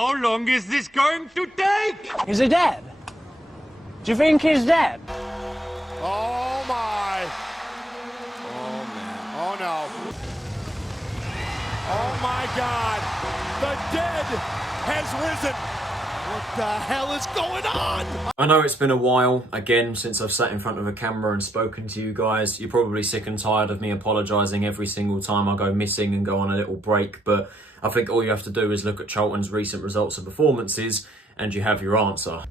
How long is this going to take? Is he dead? Do you think he's dead? Oh my. Oh man. Oh no. Oh my God. The dead has risen. What the hell is going on? I know it's been a while, again, since I've sat in front of a camera and spoken to you guys. You're probably sick and tired of me apologising every single time I go missing and go on a little break, but I think all you have to do is look at Charlton's recent results and performances and you have your answer.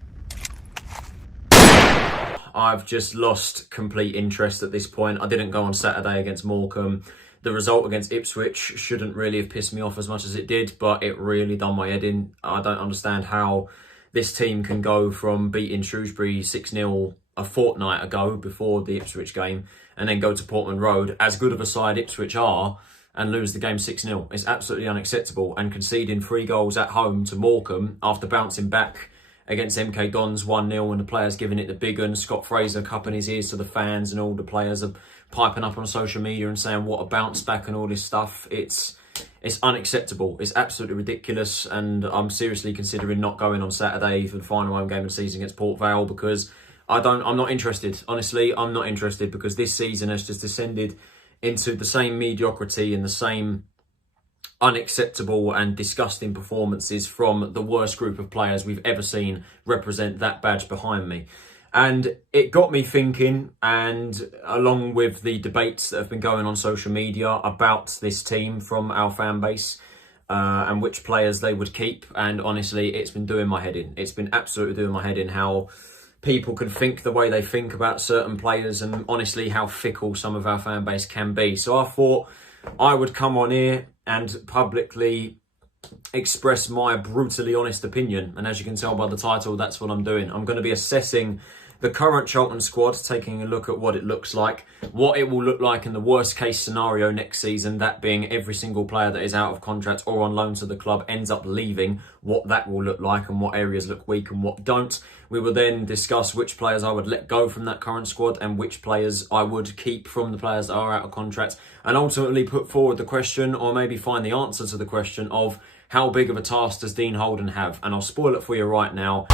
I've just lost complete interest at this point. I didn't go on Saturday against Morecambe. The result against Ipswich shouldn't really have pissed me off as much as it did, but it really done my head in. I don't understand how this team can go from beating Shrewsbury 6-0 a fortnight ago before the Ipswich game and then go to Portman Road, as good of a side Ipswich are, and lose the game 6-0. It's absolutely unacceptable. And conceding 3 goals at home to Morecambe after bouncing back against MK Dons 1-0 and the players giving it the big un, Scott Fraser cupping his ears to the fans and all the players are piping up on social media and saying what a bounce back and all this stuff. It's unacceptable. It's absolutely ridiculous, and I'm seriously considering not going on Saturday for the final home game of the season against Port Vale because I'm not interested. Honestly, I'm not interested because this season has just descended into the same mediocrity and the same unacceptable and disgusting performances from the worst group of players we've ever seen represent that badge behind me. And it got me thinking, and along with the debates that have been going on social media about this team from our fan base and which players they would keep, and honestly, it's been doing my head in. It's been absolutely doing my head in how people can think the way they think about certain players and honestly how fickle some of our fan base can be. So I thought I would come on here and publicly express my brutally honest opinion, and as you can tell by the title, that's what I'm doing. I'm going to be assessing the current Charlton squad, taking a look at what it looks like, what it will look like in the worst case scenario next season, that being every single player that is out of contract or on loan to the club ends up leaving, what that will look like and what areas look weak and what don't. We will then discuss which players I would let go from that current squad and which players I would keep from the players that are out of contract, and ultimately put forward the question, or maybe find the answer to the question of how big of a task does Dean Holden have? And I'll spoil it for you right now.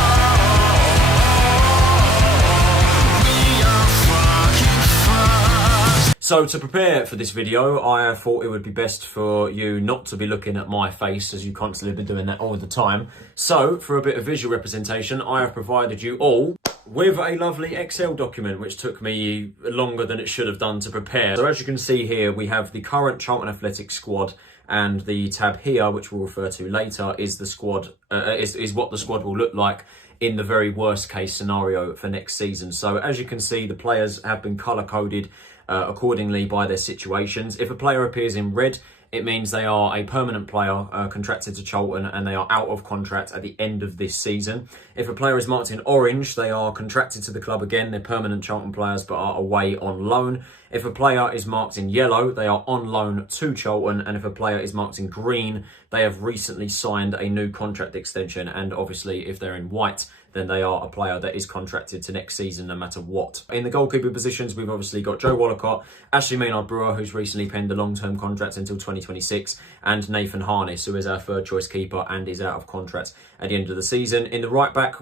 So to prepare for this video, I thought it would be best for you not to be looking at my face, as you constantly been doing that all the time. So for a bit of visual representation, I have provided you all with a lovely Excel document, which took me longer than it should have done to prepare. So as you can see here, we have the current Charlton Athletic squad, and the tab here, which we'll refer to later, is the squad, is what the squad will look like in the very worst case scenario for next season. So as you can see, the players have been colour coded accordingly by their situations. If a player appears in red, it means they are a permanent player contracted to Charlton and they are out of contract at the end of this season. If a player is marked in orange, they are contracted to the club again. They're permanent Charlton players but are away on loan. If a player is marked in yellow, they are on loan to Charlton. And if a player is marked in green, they have recently signed a new contract extension. And obviously, if they're in white, then they are a player that is contracted to next season no matter what. In the goalkeeper positions, we've obviously got Joe Wallacott, Ashley Maynard-Brewer, who's recently penned a long-term contract until 2026, and Nathan Harness, who is our third choice keeper and is out of contract at the end of the season. In the right-back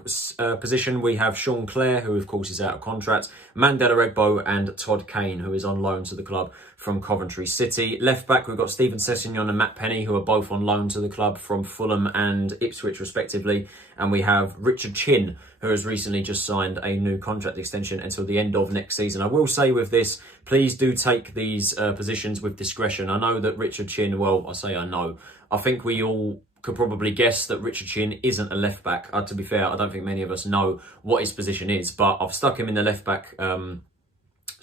position, we have Sean Clare, who of course is out of contract, Mandela Egbo and Todd Kane, who is on loan to the club from Coventry City. Left back, we've got Stephen Sessegnon and Matt Penny, who are both on loan to the club from Fulham and Ipswich respectively. And we have Richard Chin, who has recently just signed a new contract extension until the end of next season. I will say with this, please do take these positions with discretion. I know that Richard Chin, well, I say I know, I think we all could probably guess that Richard Chin isn't a left back. To be fair, I don't think many of us know what his position is, but I've stuck him in the left back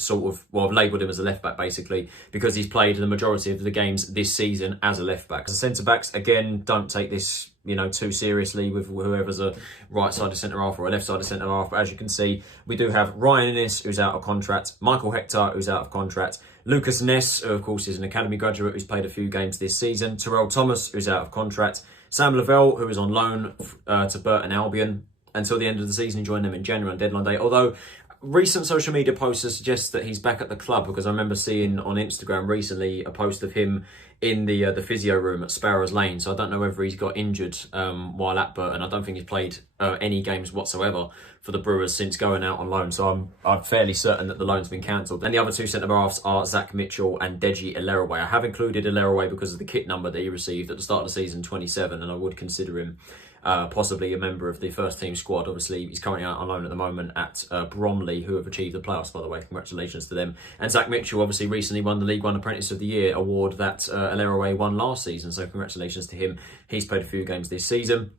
I've labelled him as a left back basically because he's played the majority of the games this season as a left back. The centre backs, again, don't take this too seriously with whoever's a right-sided centre-half or a left-sided centre-half. But as you can see, we do have Ryan Innes, who's out of contract, Michael Hector, who's out of contract, Lucas Ness, who of course is an academy graduate who's played a few games this season, Terrell Thomas, who's out of contract, Sam Lavelle, who is on loan to Burton Albion until the end of the season, joined them in January on deadline day. Although recent social media posts suggest that he's back at the club, because I remember seeing on Instagram recently a post of him in the physio room at Sparrows Lane. So I don't know whether he's got injured while at Burton. I don't think he's played any games whatsoever for the Brewers since going out on loan. So I'm fairly certain that the loan's been cancelled. And the other two centre-halves are Zach Mitchell and Deji Eleraway. I have included Eleraway because of the kit number that he received at the start of the season, 27, and I would consider him possibly a member of the first team squad. Obviously, he's currently out on loan at the moment at Bromley, who have achieved the playoffs, by the way. Congratulations to them. And Zach Mitchell obviously recently won the League One Apprentice of the Year award that Eleraway won last season. So congratulations to him. He's played a few games this season.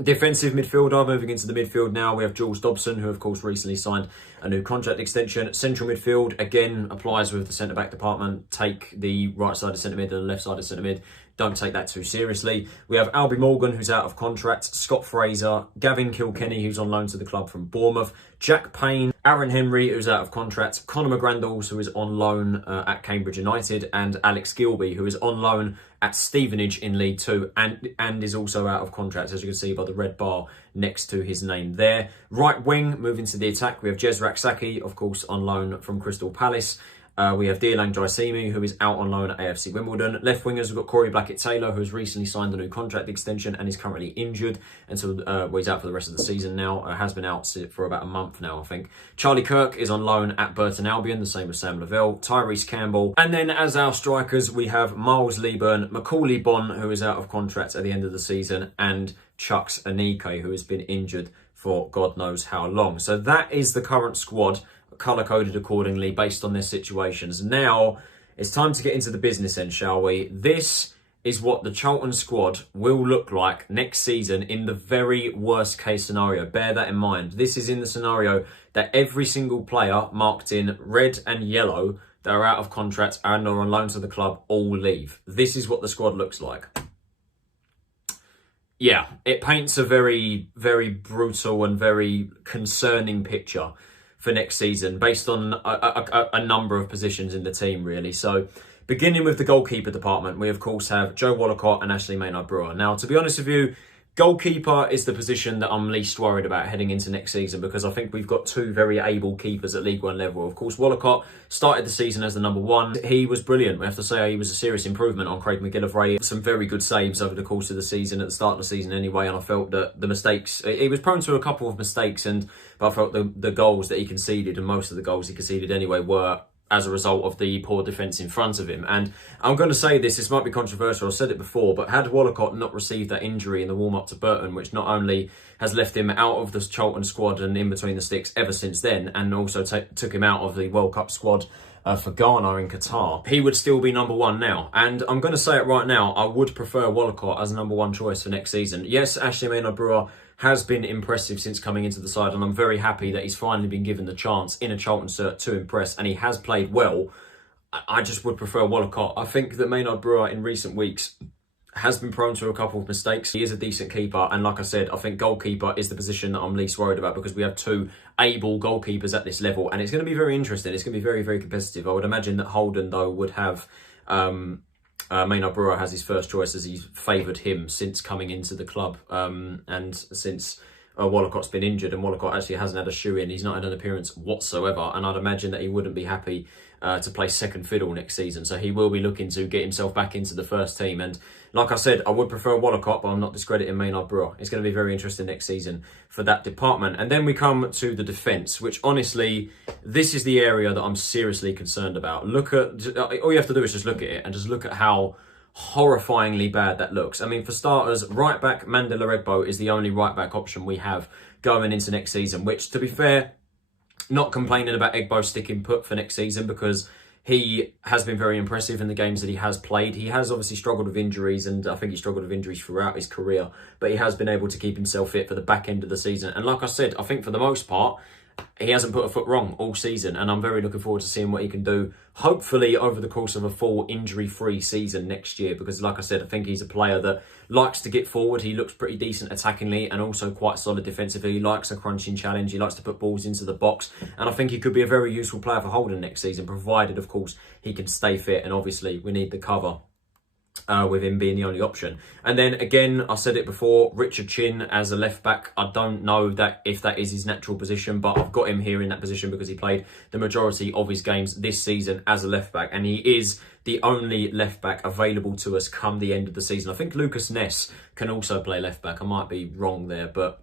Defensive midfielder, moving into the midfield now, we have Jules Dobson, who of course recently signed a new contract extension. Central midfield, again, applies with the centre-back department. Take the right side of centre mid and the left side of centre mid. Don't take that too seriously. We have Albie Morgan, who's out of contract, Scott Fraser, Gavin Kilkenny, who's on loan to the club from Bournemouth, Jack Payne, Aaron Henry, who's out of contract, Conor McGrandles, who is on loan at Cambridge United, and Alex Gilby, who is on loan at Stevenage in League Two and is also out of contract, as you can see by the red bar next to his name there. Right wing, moving to the attack, we have Jezrak Saki, of course, on loan from Crystal Palace. We have Dearlang Jaisimi, who is out on loan at AFC Wimbledon. Left wingers, we've got Corey Blackett-Taylor, who has recently signed a new contract extension and is currently injured until he's out for the rest of the season now. Has been out for about a month now, I think. Charlie Kirk is on loan at Burton Albion, the same as Sam Lavelle. Tyrese Campbell. And then as our strikers, we have Miles Leaburn, Macaulay Bonne, who is out of contract at the end of the season, and Chuks Anike, who has been injured for God knows how long. So that is the current squad, colour-coded accordingly based on their situations. Now, it's time to get into the business end, shall we? This is what the Charlton squad will look like next season in the very worst case scenario. Bear that in mind. This is in the scenario that every single player marked in red and yellow that are out of contract and are on loan to the club all leave. This is what the squad looks like. Yeah, it paints a very, very brutal and very concerning picture for next season, based on a number of positions in the team, really. So, beginning with the goalkeeper department, we of course have Joe Wollacott and Ashley Maynard-Brewer. Now, to be honest with you, goalkeeper is the position that I'm least worried about heading into next season, because I think we've got two very able keepers at League One level. Of course, Wollacott started the season as the number one. He was brilliant. We have to say he was a serious improvement on Craig McGillivray. Some very good saves over the course of the season, at the start of the season anyway, and I felt that the mistakes, he was prone to a couple of mistakes, but I felt the goals that he conceded, and most of the goals he conceded anyway, were as a result of the poor defence in front of him. And I'm going to say this might be controversial, I've said it before, but had Wollacott not received that injury in the warm-up to Burton, which not only has left him out of the Charlton squad and in between the sticks ever since then, and also took him out of the World Cup squad for Ghana in Qatar, he would still be number one now. And I'm going to say it right now, I would prefer Wollacott as number one choice for next season. Yes, Ashley Maynard-Brewer has been impressive since coming into the side, and I'm very happy that he's finally been given the chance in a Charlton shirt to impress, and he has played well. I just would prefer Wollacott. I think that Maynard-Brewer in recent weeks has been prone to a couple of mistakes. He is a decent keeper, and like I said, I think goalkeeper is the position that I'm least worried about, because we have two able goalkeepers at this level, and it's going to be very interesting. It's going to be very, very competitive. I would imagine that Holden, though, would have Maynard-Brewer has his first choice, as he's favoured him since coming into the club, and since Wollacott's been injured, and Wollacott actually hasn't had a shoe-in. He's not had an appearance whatsoever, and I'd imagine that he wouldn't be happy to play second fiddle next season. So he will be looking to get himself back into the first team. And like I said, I would prefer Wollacott, but I'm not discrediting Maynard-Brewer. It's going to be very interesting next season for that department. And then we come to the defence, which honestly, this is the area that I'm seriously concerned about. Look at, all you have to do is just look at it and just look at how horrifyingly bad that looks. I mean, for starters, right back Mandela Egbo is the only right back option we have going into next season, which, to be fair, not complaining about Egbo sticking put for next season, because he has been very impressive in the games that he has played. He has obviously struggled with injuries, and I think he struggled with injuries throughout his career, but he has been able to keep himself fit for the back end of the season. And like I said, I think for the most part, he hasn't put a foot wrong all season, and I'm very looking forward to seeing what he can do, hopefully over the course of a full injury-free season next year, because like I said, I think he's a player that likes to get forward. He looks pretty decent attackingly and also quite solid defensively. He likes a crunching challenge. He likes to put balls into the box, and I think he could be a very useful player for Holden next season, provided, of course, he can stay fit, and obviously we need the cover with him being the only option. And then again, I said it before, Richard Chin as a left back. I don't know that if that is his natural position, but I've got him here in that position because he played the majority of his games this season as a left back, and he is the only left back available to us come the end of the season. I think Lucas Ness can also play left back. I might be wrong there, but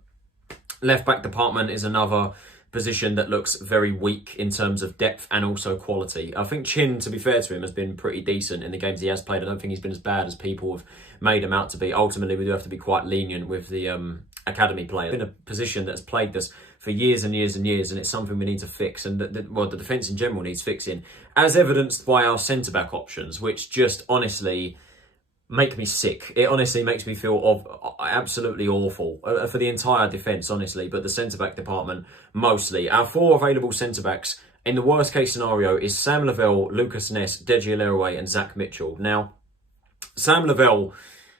left back department is another position that looks very weak in terms of depth and also quality. I think Chin, to be fair to him, has been pretty decent in the games he has played. I don't think he's been as bad as people have made him out to be. Ultimately, we do have to be quite lenient with the academy players. It's been a position that's plagued us for years and years and years, and it's something we need to fix. And the defence in general needs fixing, as evidenced by our centre-back options, which just honestly make me sick. It honestly makes me feel absolutely awful for the entire defence, honestly, but the centre-back department mostly. Our 4 available centre-backs in the worst case scenario is Sam Lavelle, Lucas Ness, Deji Leroy and Zach Mitchell. Now, Sam Lavelle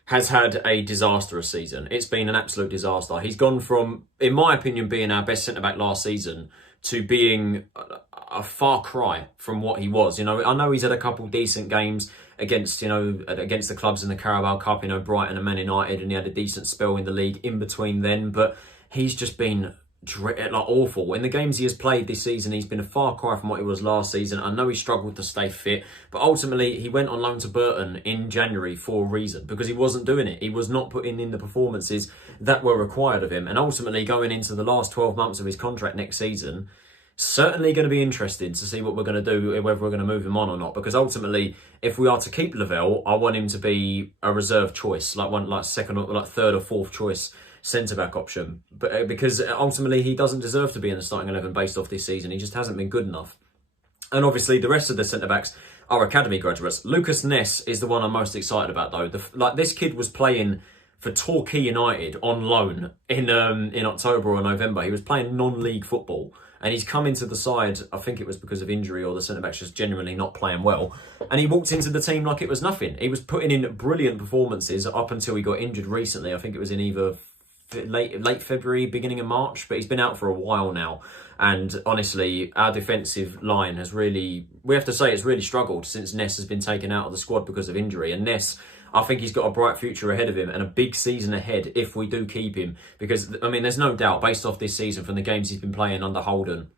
has had a disastrous season. It's been an absolute disaster. He's gone from, in my opinion, being our best centre-back last season to being a far cry from what he was. You know, I know he's had a couple decent games against, you know, against the clubs in the Carabao Cup, you know, Brighton and Man United, and he had a decent spell in the league in between then, but he's just been awful. In the games he has played this season, he's been a far cry from what he was last season. I know he struggled to stay fit, but ultimately he went on loan to Burton in January for a reason, because he wasn't doing it. He was not putting in the performances that were required of him, and ultimately going into the last 12 months of his contract next season, certainly going to be interested to see what we're going to do, whether we're going to move him on or not. Because ultimately, if we are to keep Lavelle, I want him to be a reserve choice, like second or like third or fourth choice centre-back option. But because ultimately he doesn't deserve to be in the starting 11 based off this season. He just hasn't been good enough. And obviously the rest of the centre-backs are academy graduates. Lucas Ness is the one I'm most excited about, though. This kid was playing for Torquay United on loan in October or November. He was playing non-league football, and he's come into the side, I think it was because of injury or the centre-back's just genuinely not playing well. And he walked into the team like it was nothing. He was putting in brilliant performances up until he got injured recently. I think it was in either late February, beginning of March, but he's been out for a while now. And honestly, our defensive line has really, we have to say, it's really struggled since Ness has been taken out of the squad because of injury. And Ness, I think he's got a bright future ahead of him and a big season ahead if we do keep him. Because, I mean, there's no doubt, based off this season from the games he's been playing under Holden,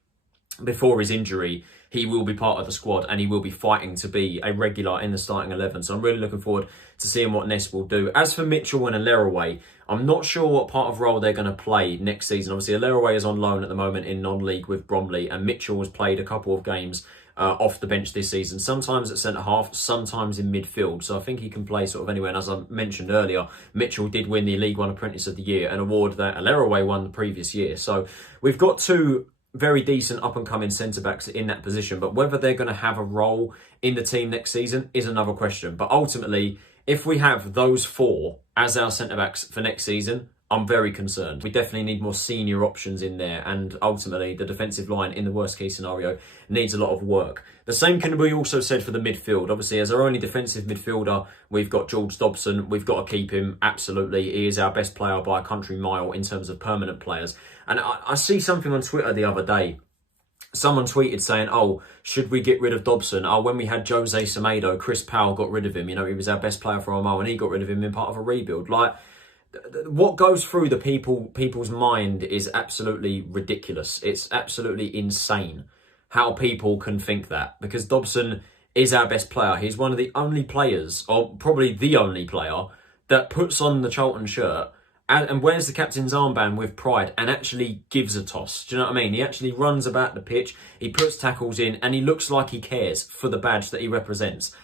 before his injury, he will be part of the squad and he will be fighting to be a regular in the starting 11. So I'm really looking forward to seeing what Ness will do. As for Mitchell and Leroy, I'm not sure what part of role they're going to play next season. Obviously, Leroy is on loan at the moment in non-league with Bromley, and Mitchell has played a couple of games off the bench this season, sometimes at centre-half, sometimes in midfield. So I think he can play sort of anywhere. And as I mentioned earlier, Mitchell did win the League One Apprentice of the Year, an award that Leroy won the previous year. So we've got two very decent up-and-coming centre-backs in that position, but whether they're going to have a role in the team next season is another question. But ultimately, if we have those 4 as our centre-backs for next season, I'm very concerned. We definitely need more senior options in there, and ultimately the defensive line in the worst case scenario needs a lot of work. The same can be also said for the midfield. Obviously, as our only defensive midfielder, we've got George Dobson. We've got to keep him, absolutely. He is our best player by a country mile in terms of permanent players. And I see something on Twitter the other day. Someone tweeted saying, oh, should we get rid of Dobson? Oh, when we had Jose Semedo, Chris Powell got rid of him. You know, he was our best player for a while and he got rid of him in part of a rebuild. Like, what goes through the people's mind is absolutely ridiculous. It's absolutely insane how people can think that, because Dobson is our best player. He's one of the only players, or probably the only player, that puts on the Charlton shirt and wears the captain's armband with pride and actually gives a toss. Do you know what I mean? He actually runs about the pitch, he puts tackles in, and he looks like he cares for the badge that he represents.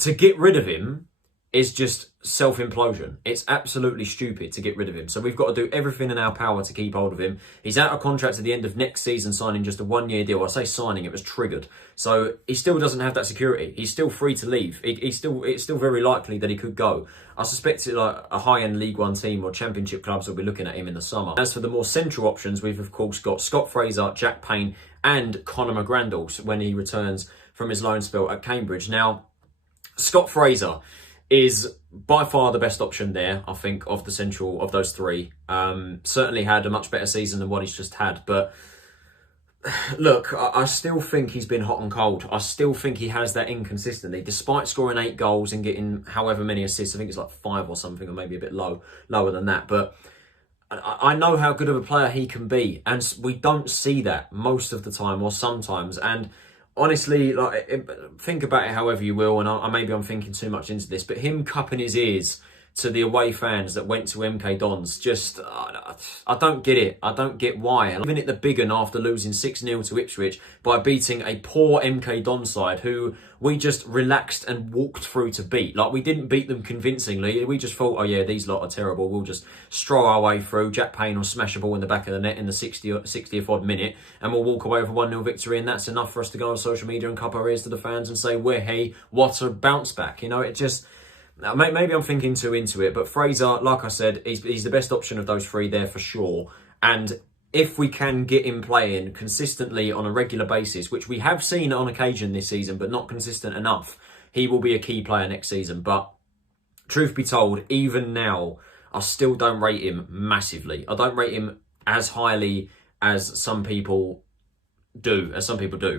To get rid of him is just self-implosion. It's absolutely stupid to get rid of him. So we've got to do everything in our power to keep hold of him. He's out of contract at the end of next season, signing just a 1-year deal. I say signing, it was triggered. So he still doesn't have that security. He's still free to leave. It's still very likely that he could go. I suspect like a high-end League One team or Championship clubs will be looking at him in the summer. As for the more central options, we've of course got Scott Fraser, Jack Payne and Conor McGrandles when he returns from his loan spell at Cambridge. Now, Scott Fraser is by far the best option there, I think, of the central of those 3. Certainly had a much better season than what he's just had, but look, I still think he's been hot and cold. I still think he has that inconsistency. Despite scoring 8 goals and getting however many assists, I think it's like 5 or something, or maybe a bit lower than that. But I know how good of a player he can be, and we don't see that most of the time or sometimes. And honestly, like, think about it however you will, and maybe I'm thinking too much into this, but him cupping his ears to the away fans that went to MK Dons, just, I don't get it. I don't get why. And even at the big one after losing 6-0 to Ipswich by beating a poor MK Dons side who we just relaxed and walked through to beat. Like, we didn't beat them convincingly. We just thought, oh yeah, these lot are terrible. We'll just stroll our way through. Jack Payne will smash a ball in the back of the net in the 60th odd minute, and we'll walk away with a 1-0 victory, and that's enough for us to go on social media and cup our ears to the fans and say, hey, what a bounce back. You know, it just... Maybe I'm thinking too into it, but Fraser, like I said, he's the best option of those 3 there for sure. And if we can get him playing consistently on a regular basis, which we have seen on occasion this season, but not consistent enough, he will be a key player next season. But truth be told, even now, I still don't rate him massively. I don't rate him as highly as some people do,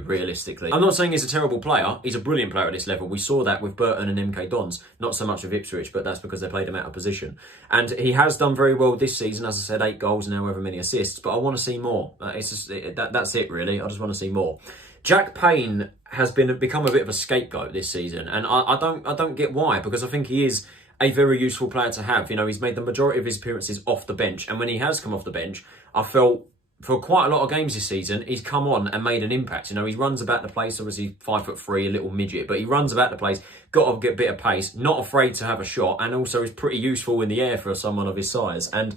realistically. I'm not saying he's a terrible player. He's a brilliant player at this level. We saw that with Burton and MK Dons. Not so much with Ipswich, but that's because they played him out of position. And he has done very well this season. As I said, 8 goals and however many assists. But I want to see more. That's it, really. I just want to see more. Jack Payne has become a bit of a scapegoat this season, and I don't get why, because I think he is a very useful player to have. You know, he's made the majority of his appearances off the bench, and when he has come off the bench, I felt for quite a lot of games this season, he's come on and made an impact. You know, he runs about the place, obviously 5'3", a little midget, but he runs about the place, got a bit of pace, not afraid to have a shot, and also is pretty useful in the air for someone of his size. And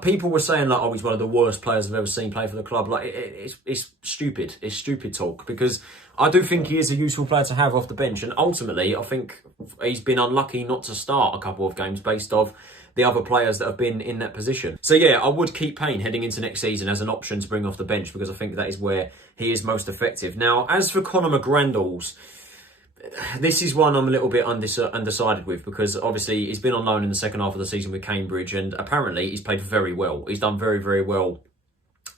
people were saying, like, oh, he's one of the worst players I've ever seen play for the club. Like, it's stupid. It's stupid talk, because I do think he is a useful player to have off the bench. And ultimately, I think he's been unlucky not to start a couple of games based off the other players that have been in that position. So yeah, I would keep Payne heading into next season as an option to bring off the bench, because I think that is where he is most effective. Now, as for Conor McGrandles, this is one I'm a little bit undecided with, because obviously he's been on loan in the second half of the season with Cambridge, and apparently he's played very well. He's done very, very well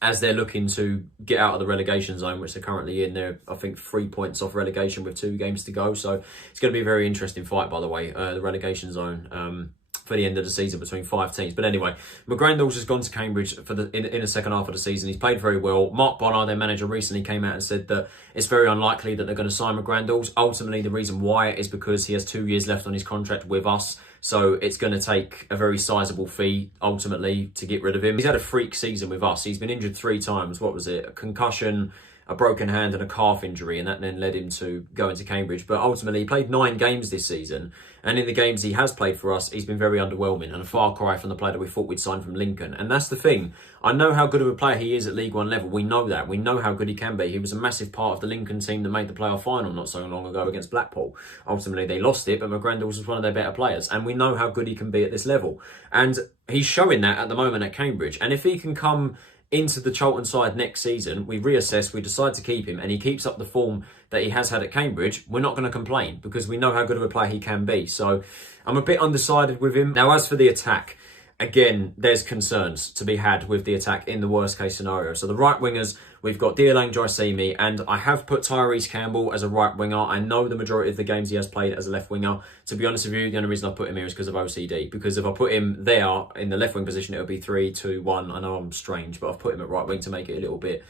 as they're looking to get out of the relegation zone, which they're currently in. They're, I think, 3 points off relegation with 2 games to go. So it's going to be a very interesting fight, by the way, the relegation zone. For the end of the season between 5 teams. But anyway, McGrandles has gone to Cambridge for in the second half of the season. He's played very well. Mark Bonnar, their manager, recently came out and said that it's very unlikely that they're going to sign McGrandles. Ultimately, the reason why is because he has 2 years left on his contract with us. So it's going to take a very sizable fee, ultimately, to get rid of him. He's had a freak season with us. He's been injured 3 times. What was it? A concussion, a broken hand and a calf injury, and that then led him to go into Cambridge. But ultimately, he played 9 games this season, and in the games he has played for us, he's been very underwhelming, and a far cry from the player that we thought we'd sign from Lincoln. And that's the thing. I know how good of a player he is at League One level. We know that. We know how good he can be. He was a massive part of the Lincoln team that made the playoff final not so long ago against Blackpool. Ultimately, they lost it, but McGrandles was one of their better players, and we know how good he can be at this level. And he's showing that at the moment at Cambridge. And if he can come into the Charlton side next season, we reassess, we decide to keep him, and he keeps up the form that he has had at Cambridge, we're not going to complain, because we know how good of a player he can be. So I'm a bit undecided with him. Now, as for the attack, again, there's concerns to be had with the attack in the worst case scenario. So the right wingers, we've got Dearlang Jaisimi, and I have put Tyrese Campbell as a right winger. I know the majority of the games he has played as a left winger. To be honest with you, the only reason I put him here is because of OCD. Because if I put him there in the left wing position, it would be 3-2-1. I know I'm strange, but I've put him at right wing to make it a little bit,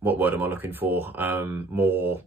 what word am I looking for? More...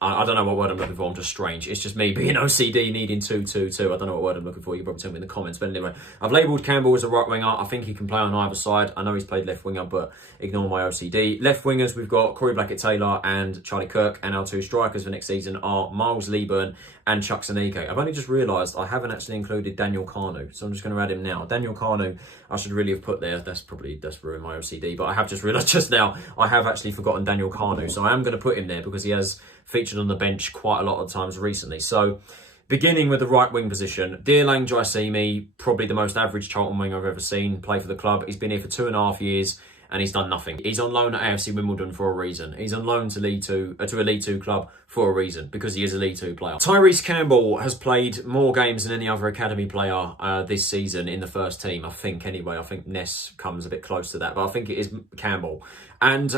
I don't know what word I'm looking for. I'm just strange. It's just me being OCD, needing 2-2-2. I don't know what word I'm looking for. You can probably tell me in the comments. But anyway, I've labelled Campbell as a right winger. I think he can play on either side. I know he's played left winger, but ignore my OCD. Left wingers, we've got Corey Blackett-Taylor and Charlie Kirk. And our 2 strikers for next season are Miles Leeburn and Chuck Sanike. I've only just realised I haven't actually included Daniel Carnu, so I'm just going to add him now. Daniel Carnu, I should really have put there. That's ruined my OCD, but I have just realised just now I have actually forgotten Daniel Carnu, so I am going to put him there because he has featured on the bench quite a lot of times recently. So, beginning with the right wing position, Dearlang Jaisimi, probably the most average Charlton winger I've ever seen play for the club. He's been here for 2.5 years. And he's done nothing. He's on loan at AFC Wimbledon for a reason. He's on loan to a League 2 club for a reason, because he is a League 2 player. Tyrese Campbell has played more games than any other academy player this season in the first team, I think, anyway. I think Ness comes a bit close to that, but I think it is Campbell. And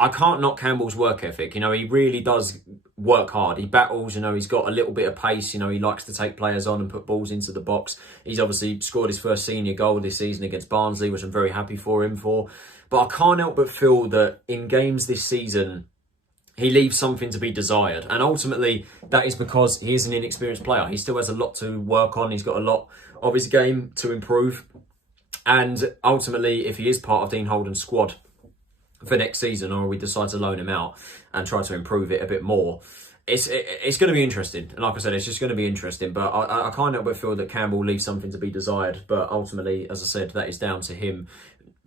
I can't knock Campbell's work ethic. You know, he really does work hard. He battles, you know, he's got a little bit of pace. You know, he likes to take players on and put balls into the box. He's obviously scored his first senior goal this season against Barnsley, which I'm very happy for him for. But I can't help but feel that in games this season, he leaves something to be desired. And ultimately, that is because he is an inexperienced player. He still has a lot to work on. He's got a lot of his game to improve. And ultimately, if he is part of Dean Holden's squad for next season, or we decide to loan him out and try to improve it a bit more, it's going to be interesting. And like I said, it's just going to be interesting. But I can't help but feel that Campbell leaves something to be desired. But ultimately, as I said, that is down to him,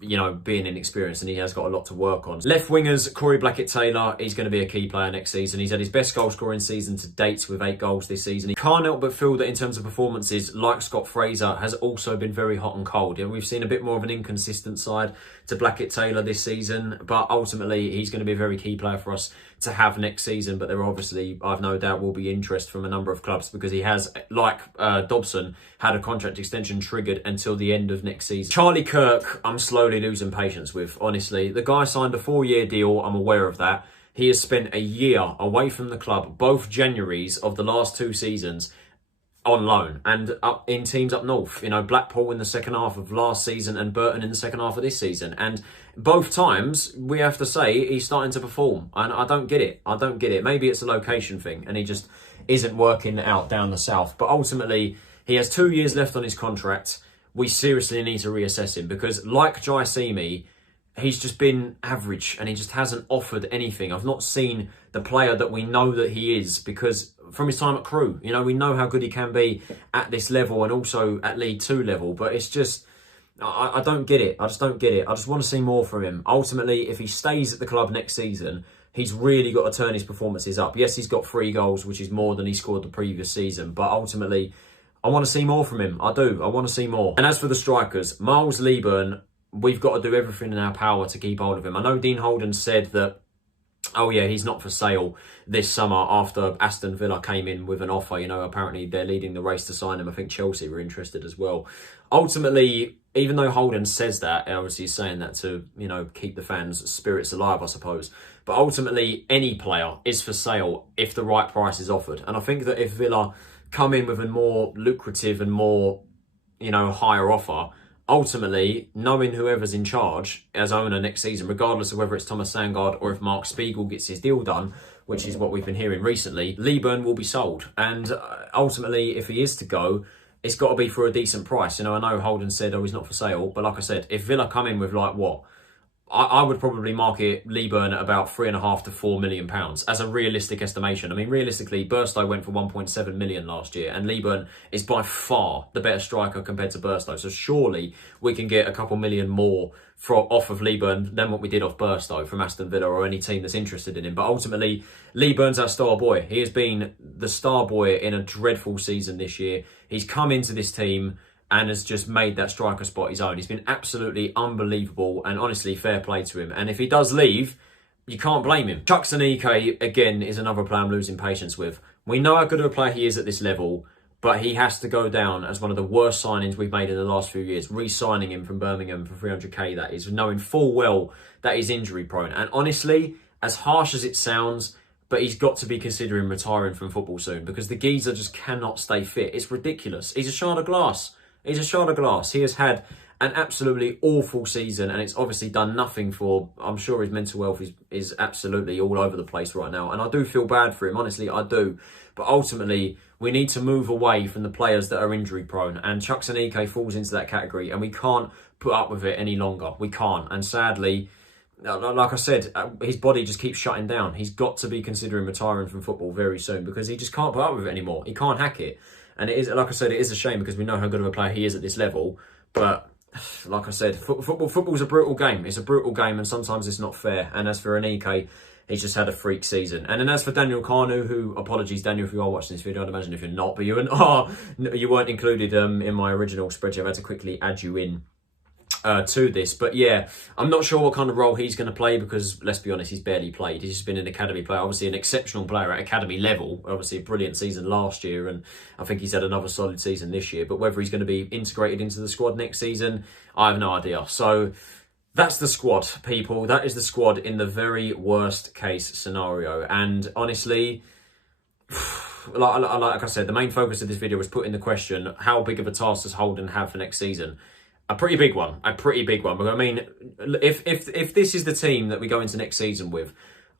you know, being inexperienced, and he has got a lot to work on. Left wingers, Corey Blackett-Taylor, he's going to be a key player next season. He's had his best goal scoring season to date with 8 goals this season. He can't help but feel that in terms of performances, like Scott Fraser, has also been very hot and cold. You know, we've seen a bit more of an inconsistent side to Blackett-Taylor this season, but ultimately he's going to be a very key player for us to have next season. But there obviously, I've no doubt, will be interest from a number of clubs, because he has, like Dobson, had a contract extension triggered until the end of next season. Charlie Kirk, I'm slowly losing patience with, honestly. The guy signed a 4-year deal, I'm aware of that. He has spent a year away from the club, both Januaries of the last 2 seasons, on loan and up in teams up north. You know, Blackpool in the second half of last season and Burton in the second half of this season. And both times, we have to say, he's starting to perform. And I don't get it. I don't get it. Maybe it's a location thing and he just isn't working out down the south. But ultimately, he has 2 years left on his contract. We seriously need to reassess him, because like Jai Simi, he's just been average and he just hasn't offered anything. I've not seen the player that we know that he is, because from his time at Crewe, you know, we know how good he can be at this level and also at League 2 level. But it's just, I don't get it. I just don't get it. I just want to see more from him. Ultimately, if he stays at the club next season, he's really got to turn his performances up. Yes, he's got 3 goals, which is more than he scored the previous season. But ultimately, I want to see more from him. I do. I want to see more. And as for the strikers, Miles Leaburn, we've got to do everything in our power to keep hold of him. I know Dean Holden said that, oh yeah, he's not for sale this summer after Aston Villa came in with an offer. You know, apparently they're leading the race to sign him. I think Chelsea were interested as well. Ultimately, even though Holden says that, obviously he's saying that to, you know, keep the fans' spirits alive, I suppose. But ultimately, any player is for sale if the right price is offered. And I think that if Villa come in with a more lucrative and more, you know, higher offer, ultimately, knowing whoever's in charge as owner next season, regardless of whether it's Thomas Sandgaard or if Mark Spiegel gets his deal done, which is what we've been hearing recently, Leaburn will be sold. And ultimately, if he is to go, it's got to be for a decent price. You know, I know Holden said, oh, he's not for sale. But like I said, if Villa come in with like what? I would probably market Leaburn at about £3.5 to £4 million as a realistic estimation. I mean, realistically, Burstow went for 1.7 million last year, and Leaburn is by far the better striker compared to Burstow. So surely we can get a couple million more off of Leaburn than what we did off Burstow from Aston Villa or any team that's interested in him. But ultimately, Leaburn's our star boy. He has been the star boy in a dreadful season this year. He's come into this team and has just made that striker spot his own. He's been absolutely unbelievable, and honestly, fair play to him. And if he does leave, you can't blame him. Chukwuemeka, again, is another player I'm losing patience with. We know how good of a player he is at this level, but he has to go down as one of the worst signings we've made in the last few years. Re-signing him from Birmingham for 300k, that is, knowing full well that he's injury prone. And honestly, as harsh as it sounds, but he's got to be considering retiring from football soon, because the geezer just cannot stay fit. It's ridiculous. He's a shard of glass. He's a shard of glass. He has had an absolutely awful season, and it's obviously done nothing for, I'm sure his mental health is absolutely all over the place right now. And I do feel bad for him, honestly, I do. But ultimately, we need to move away from the players that are injury prone. And Chukwuemeka falls into that category, and we can't put up with it any longer. We can't. And sadly, like I said, his body just keeps shutting down. He's got to be considering retiring from football very soon, because he just can't put up with it anymore. He can't hack it. And it is, like I said, it is a shame, because we know how good of a player he is at this level. But like I said, football's a brutal game. It's a brutal game, and sometimes it's not fair. And as for Anike, he's just had a freak season. And then as for Daniel Kanu, who, apologies, Daniel, if you are watching this video, I'd imagine if you're not, but you weren't included in my original spreadsheet. I've had to quickly add you in to this. But yeah, I'm not sure what kind of role he's going to play, because let's be honest, he's barely played. He's just been an academy player, obviously an exceptional player at academy level, obviously a brilliant season last year, and I think he's had another solid season this year. But whether he's going to be integrated into the squad next season, I have no idea. So That's the squad, people. That is the squad in the very worst case scenario. And honestly, like I said, the main focus of this video was putting the question, how big of a task does Holden have for next season? A pretty big one. A pretty big one. But I mean, if this is the team that we go into next season with,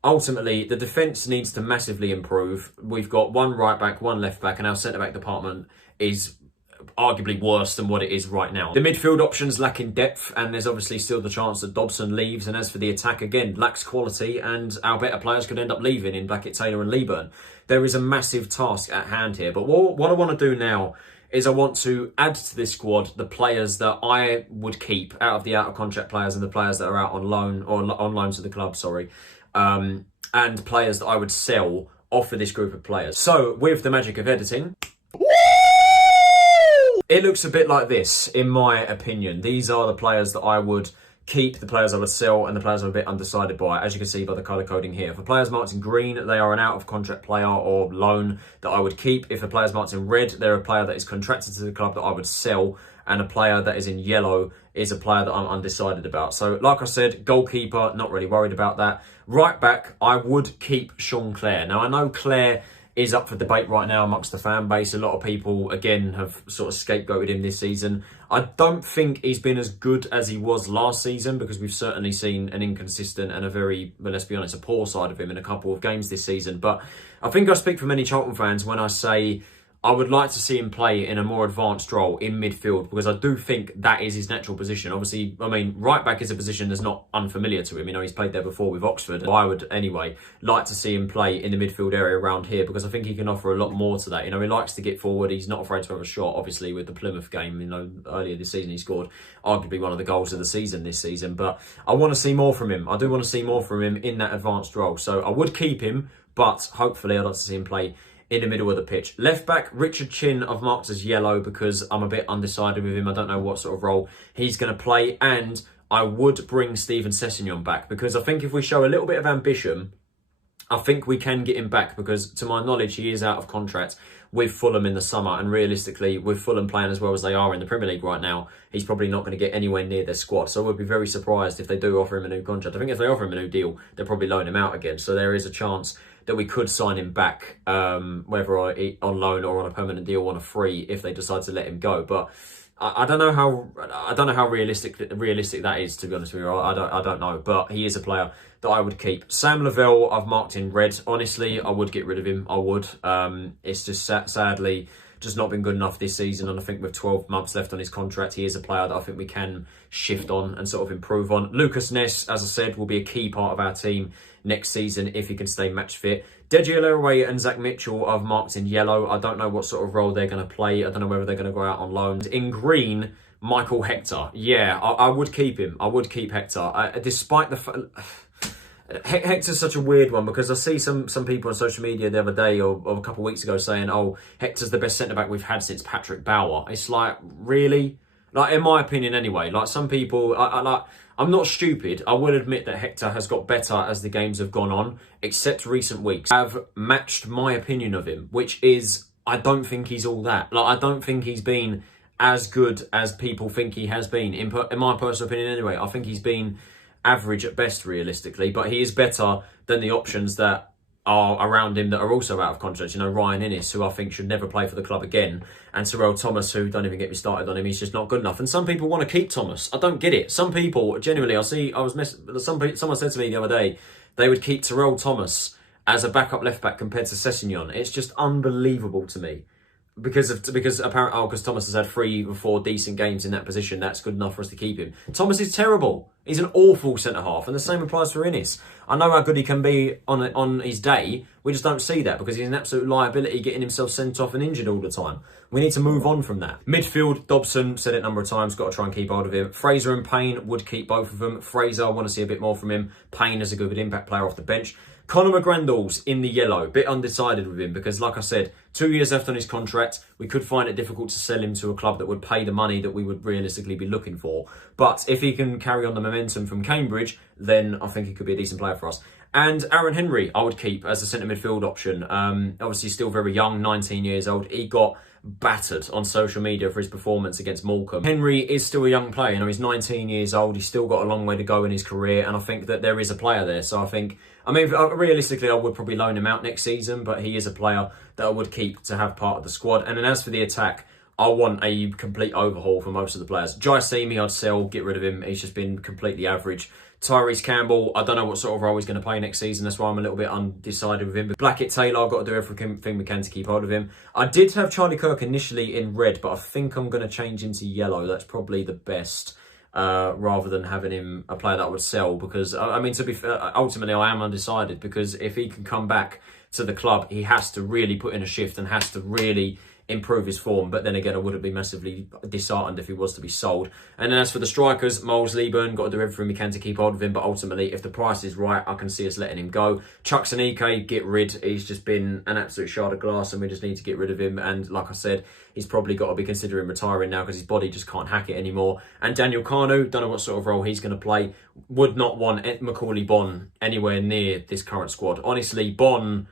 ultimately, the defence needs to massively improve. We've got one right back, one left back, and our centre-back department is arguably worse than what it is right now. The midfield options lack in depth, and there's obviously still the chance that Dobson leaves. And as for the attack, again, lacks quality, and our better players could end up leaving in Blackett, Taylor and Leeburn. There is a massive task at hand here. But what I want to do now is I want to add to this squad the players that I would keep out of the out-of-contract players and the players that are out on loan, or on loan to the club, sorry. And players that I would sell off of this group of players. So, with the magic of editing, it looks a bit like this, in my opinion. These are the players that I would keep, the players I would sell, and the players I'm a bit undecided by, as you can see by the colour coding here. For players marked in green, they are an out-of-contract player or loan that I would keep. If a player's marked in red, they're a player that is contracted to the club that I would sell. And a player that is in yellow is a player that I'm undecided about. So, like I said, goalkeeper, not really worried about that. Right back, I would keep Sean Clare. Now, I know Clare is up for debate right now amongst the fan base. A lot of people, again, have sort of scapegoated him this season. I don't think he's been as good as he was last season, because we've certainly seen an inconsistent and a very, well, let's be honest, a poor side of him in a couple of games this season. But I think I speak for many Charlton fans when I say I would like to see him play in a more advanced role in midfield, because I do think that is his natural position. Obviously, I mean, right back is a position that's not unfamiliar to him. You know, he's played there before with Oxford. I would, anyway, like to see him play in the midfield area around here, because I think he can offer a lot more to that. You know, he likes to get forward. He's not afraid to have a shot, obviously, with the Plymouth game. You know, earlier this season, he scored arguably one of the goals of the season this season. But I want to see more from him. I do want to see more from him in that advanced role. So I would keep him, but hopefully I'd like to see him play in the middle of the pitch. Left back, Richard Chin, I've marked as yellow because I'm a bit undecided with him. I don't know what sort of role he's going to play. And I would bring Steven Sessegnon back, because I think if we show a little bit of ambition, I think we can get him back, because to my knowledge, he is out of contract with Fulham in the summer. And realistically, with Fulham playing as well as they are in the Premier League right now, he's probably not going to get anywhere near their squad. So I would be very surprised if they do offer him a new contract. I think if they offer him a new deal, they'll probably loan him out again. So there is a chance that we could sign him back, whether on loan or on a permanent deal on a free, if they decide to let him go. But I don't know how realistic that is, to be honest with you. I don't know, but he is a player that I would keep. Sam Lavelle, I've marked in red. Honestly, I would get rid of him. I would. It's just sadly just not been good enough this season, and I think with 12 months left on his contract, he is a player that I think we can shift on and sort of improve on. Lucas Ness, as I said, will be a key part of our team next season if he can stay match fit. Deji Alarouay and Zach Mitchell I've marked in yellow. I don't know what sort of role they're going to play. I don't know whether they're going to go out on loan. In green, Michael Hector. Yeah, I would keep him. I would keep Hector. Despite the Hector's such a weird one, because I see some people on social media the other day or a couple of weeks ago saying, oh, Hector's the best centre-back we've had since Patrick Bauer. It's like, really? Like, in my opinion anyway, like some people, I'm not stupid. I will admit that Hector has got better as the games have gone on, except recent weeks have matched my opinion of him, which is, I don't think he's all that. Like, I don't think he's been as good as people think he has been. In my personal opinion anyway, I think he's been average at best, realistically, but he is better than the options that are around him that are also out of contract. You know, Ryan Innes, who I think should never play for the club again, and Terrell Thomas, who, don't even get me started on him, he's just not good enough. And some people want to keep Thomas. I don't get it. Some people, genuinely, someone said to me the other day, they would keep Terrell Thomas as a backup left back compared to Sessegnon. It's just unbelievable to me. Because Thomas has had 3 or 4 decent games in that position, that's good enough for us to keep him. Thomas is terrible. He's an awful centre-half, and the same applies for Innes. I know how good he can be on his day, we just don't see that, because he's an absolute liability, getting himself sent off and injured all the time. We need to move on from that. Midfield, Dobson, said it a number of times, got to try and keep hold of him. Fraser and Payne, would keep both of them. Fraser, I want to see a bit more from him. Payne is a good impact player off the bench. Conor McGrandles in the yellow, bit undecided with him, because like I said, 2 years left on his contract. We could find it difficult to sell him to a club that would pay the money that we would realistically be looking for. But if he can carry on the momentum from Cambridge, then I think he could be a decent player for us. And Aaron Henry, I would keep as a centre midfield option. Obviously still very young, 19 years old. He got battered on social media for his performance against Morecambe. Henry is still a young player. You know, he's 19 years old. He's still got a long way to go in his career, and I think that there is a player there. So I mean, realistically, I would probably loan him out next season, but he is a player that I would keep to have part of the squad. And then as for the attack, I want a complete overhaul for most of the players. Jai Simi, I'd sell, get rid of him. He's just been completely average. Tyrese Campbell, I don't know what sort of role he's going to play next season. That's why I'm a little bit undecided with him. But Blackett Taylor, I've got to do everything we can to keep hold of him. I did have Charlie Kirk initially in red, but I think I'm going to change into yellow. That's probably the best, rather than having him a player that I would sell. Because, I mean, to be fair, ultimately I am undecided, because if he can come back to the club, he has to really put in a shift and has to really improve his form. But then again, I wouldn't be massively disheartened if he was to be sold. And then as for the strikers, Miles Leeburn, got to do everything we can to keep hold of him, but ultimately if the price is right, I can see us letting him go. Chuck Sanike, get rid. He's just been an absolute shard of glass, and we just need to get rid of him. And like I said, he's probably got to be considering retiring now, because his body just can't hack it anymore. And Daniel Kanu, don't know what sort of role he's going to play. Would not want Macaulay Bonne anywhere near this current squad. Honestly, Bonne,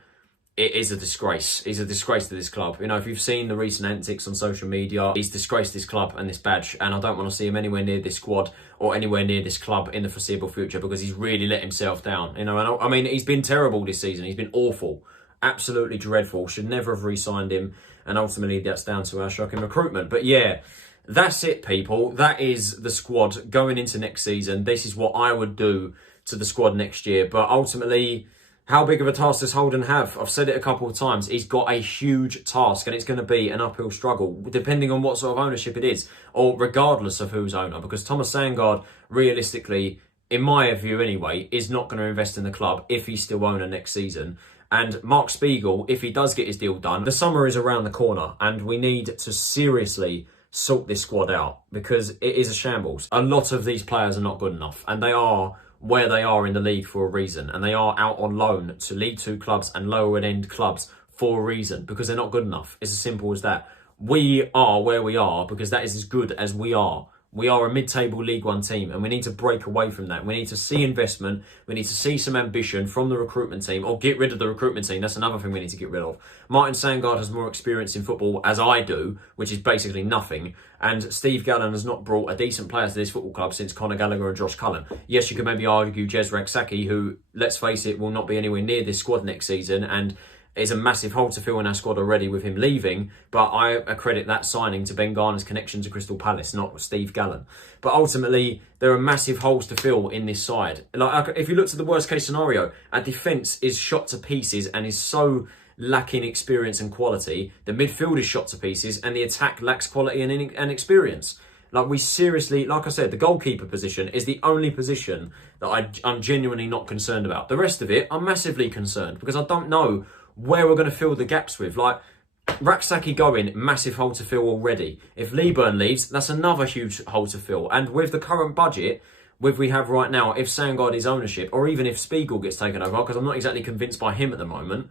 it is a disgrace. He's a disgrace to this club. You know, if you've seen the recent antics on social media, he's disgraced this club and this badge, and I don't want to see him anywhere near this squad or anywhere near this club in the foreseeable future, because he's really let himself down. You know, and I mean, he's been terrible this season. He's been awful, absolutely dreadful. Should never have re-signed him, and ultimately that's down to our shocking recruitment. But yeah, that's it, people. That is the squad going into next season. This is what I would do to the squad next year. But ultimately, how big of a task does Holden have? I've said it a couple of times. He's got a huge task, and it's going to be an uphill struggle, depending on what sort of ownership it is, or regardless of who's owner. Because Thomas Sandgaard, realistically, in my view anyway, is not going to invest in the club if he's still owner next season. And Mark Spiegel, if he does get his deal done, the summer is around the corner, and we need to seriously sort this squad out, because it is a shambles. A lot of these players are not good enough, and they are where they are in the league for a reason, and they are out on loan to League 2 clubs and lower end clubs for a reason, because they're not good enough. It's as simple as that. We are where we are because that is as good as we are. We are a mid-table League 1 team, and we need to break away from that. We need to see investment. We need to see some ambition from the recruitment team, or get rid of the recruitment team. That's another thing we need to get rid of. Martin Sandgaard has more experience in football, as I do, which is basically nothing. And Steve Gallen has not brought a decent player to this football club since Conor Gallagher and Josh Cullen. Yes, you could maybe argue Jez Raksaki, who, let's face it, will not be anywhere near this squad next season, and is a massive hole to fill in our squad already with him leaving, but I accredit that signing to Ben Garner's connection to Crystal Palace, not Steve Gallen. But ultimately, there are massive holes to fill in this side. Like, if you look at the worst case scenario, our defence is shot to pieces and is so lacking experience and quality. The midfield is shot to pieces, and the attack lacks quality and experience. Like, we seriously, like I said, the goalkeeper position is the only position that I'm genuinely not concerned about. The rest of it, I'm massively concerned, because I don't know where we're going to fill the gaps with. Like, Raksaki going, massive hole to fill already. If Leeburn leaves, that's another huge hole to fill. And with the current budget we have right now, if Sandgaard is ownership, or even if Spiegel gets taken over, because I'm not exactly convinced by him at the moment,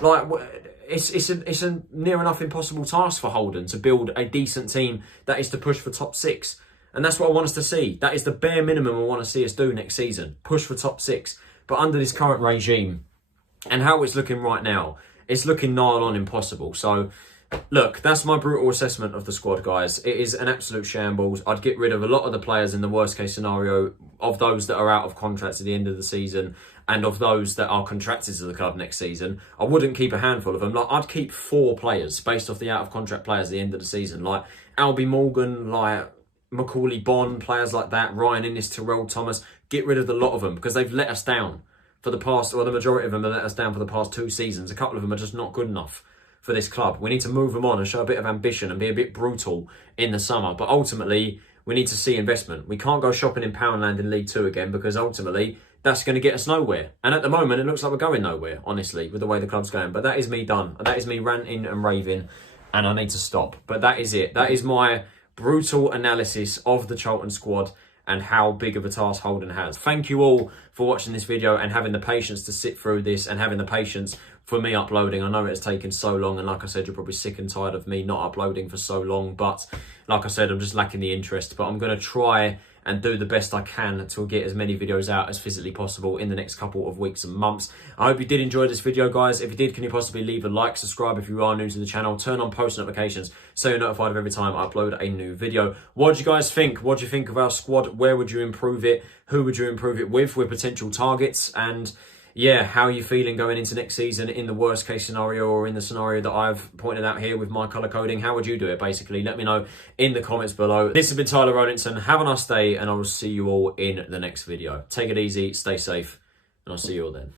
like, it's a near enough impossible task for Holden to build a decent team that is to push for top 6. And that's what I want us to see. That is the bare minimum I want to see us do next season. Push for top 6. But under this current regime, and how it's looking right now, it's looking nigh on impossible. So, look, that's my brutal assessment of the squad, guys. It is an absolute shambles. I'd get rid of a lot of the players in the worst case scenario, of those that are out of contracts at the end of the season, and of those that are contracted to the club next season. I wouldn't keep a handful of them. Like, I'd keep 4 players based off the out of contract players at the end of the season. Like Albie Morgan, like Macaulay Bonne, players like that, Ryan Innes, Terrell Thomas. Get rid of the lot of them, because they've let us down for the past, or the majority of them have let us down for the past 2 seasons. A couple of them are just not good enough for this club. We need to move them on and show a bit of ambition and be a bit brutal in the summer. But ultimately, we need to see investment. We can't go shopping in Poundland in League 2 again, because ultimately that's going to get us nowhere. And at the moment, it looks like we're going nowhere, honestly, with the way the club's going. But that is me done. That is me ranting and raving, and I need to stop. But that is it. That is my brutal analysis of the Charlton squad and how big of a task Holden has. Thank you all for watching this video and having the patience to sit through this, and having the patience for me uploading. I know it's taken so long, and like I said, you're probably sick and tired of me not uploading for so long, but like I said, I'm just lacking the interest. But I'm going to try and do the best I can to get as many videos out as physically possible in the next couple of weeks and months. I hope you did enjoy this video, guys. If you did, can you possibly leave a like, subscribe if you are new to the channel, turn on post notifications so you're notified of every time I upload a new video. What do you guys think? What do you think of our squad? Where would you improve it? Who would you improve it with potential targets? And yeah, how are you feeling going into next season in the worst case scenario, or in the scenario that I've pointed out here with my colour coding? How would you do it, basically? Let me know in the comments below. This has been Tyler Rodinson. Have a nice day, and I will see you all in the next video. Take it easy, stay safe, and I'll see you all then.